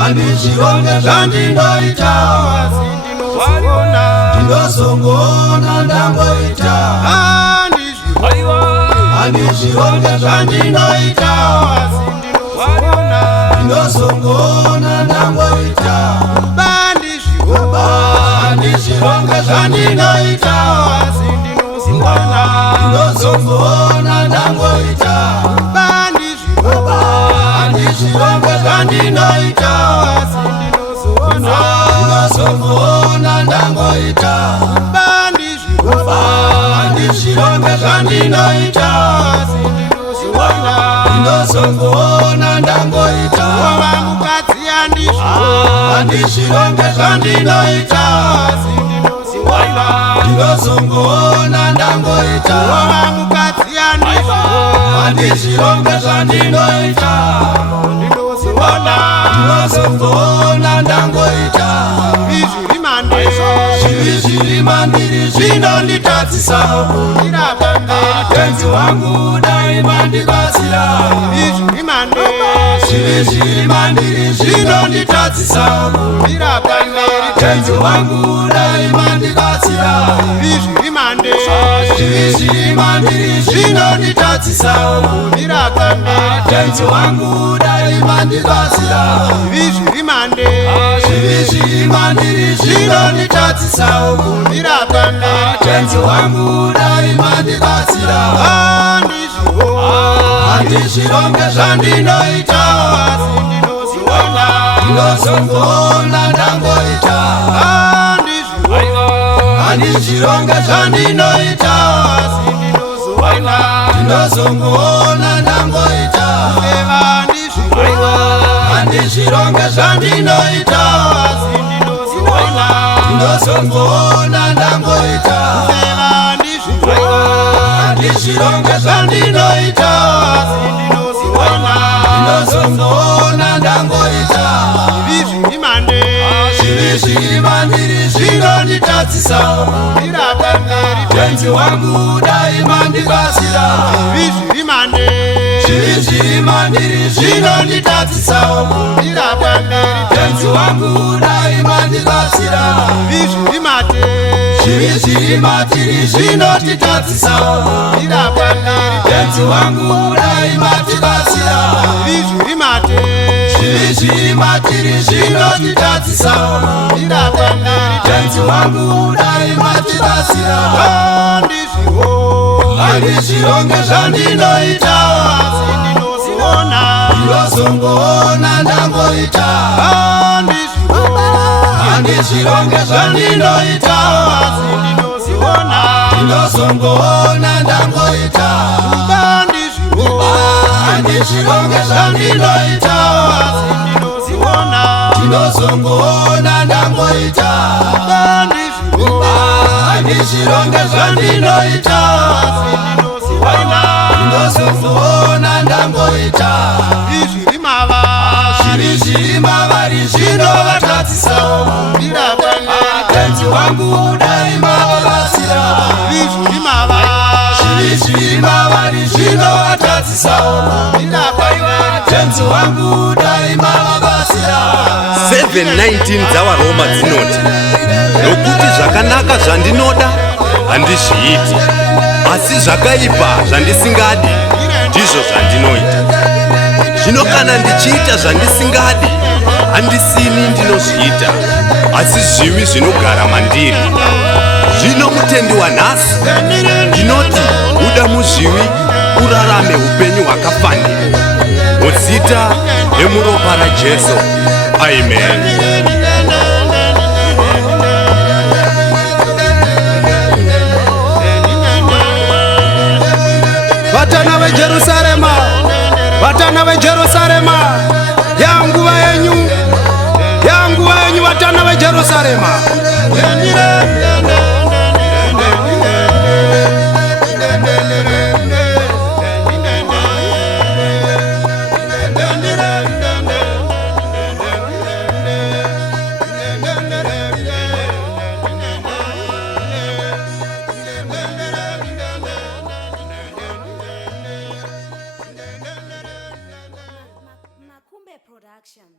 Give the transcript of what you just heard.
Handizvironge zvandinoita ndinozongona ndangoita handizvironge zvandinoita ndinozongona ndangoita handizvironge zvandinoita ndinozongona ndangoita handizvironge zvandinoita ndinozongona ndangoita handizvironge zvandinoita ndinozongona ndangoita handizvironge zvandinoita ndinozongona ndangoita handizvironge zvandinoita ndinozongona ndangoita zvivi zviri mandiri zvinonditadzisa tenzi wangu dai mandibatsira zvivi zviri mandiri zvinonditadzisa tenzi wangu dai mandibatsira zvivi zviri mandiri zvinonditadzisa tenzi wangu dai mandibatsira zvivi zviri mandiri zvinonditadzisa tenzi wangu dai mandibatsira handizvironge zvandinoita ndinozongona ndangoita handizvironge zvandinoita ndinozongona ndangoita handizvironge zvandinoita ndinozongona ndangoita handizvironge zvandinoita ndinozongona ndangoita zvivi zviri mandiri zvinonditadzisa tenzi wangu dai mandibatsira zvivi zviri mandiri zvinonditadzisa tenzi wangu dai mandibatsira zvivi zviri matiri zvinonditadzisa tenzi wangu dai mandibatsira zvivi zviri matiri zvinonditadzisa tenzi wangu dai mandibatsira handizvironge zvandinoita ndinozongona ndangoita handizvironge zvandinoita ndinozongona ndangoita handizvironge zvandinoita ndinozongona ndangoita handizvironge zvandinoita ndinozongona ndangoita zvivi zviri mavari zvinovatadzisa tenzi wangu dai mandibatsira zvivi zviri mavari zvinovatadzisa tenzi wangu dai mandibatsira 7:19 dzavaroma dzinoti nokuti zvakanaka zvandinoda handizviiti asi zvakaipa zvandisingadi ndizvo zvandinoita. Zvino kana ndichiita zvandisingadi handisini ndinozviita asi zvivi zvinogara mandiri. Zvino mutendi wanhasi ndinoti buda muzvivi urarame upenyu hwakafanira muzita nemuropa raJesu. Amen. Vatana veJerusarema, vatana veJerusarema, yanguva yenyu, vatana veJerusarema. Kumbe Production.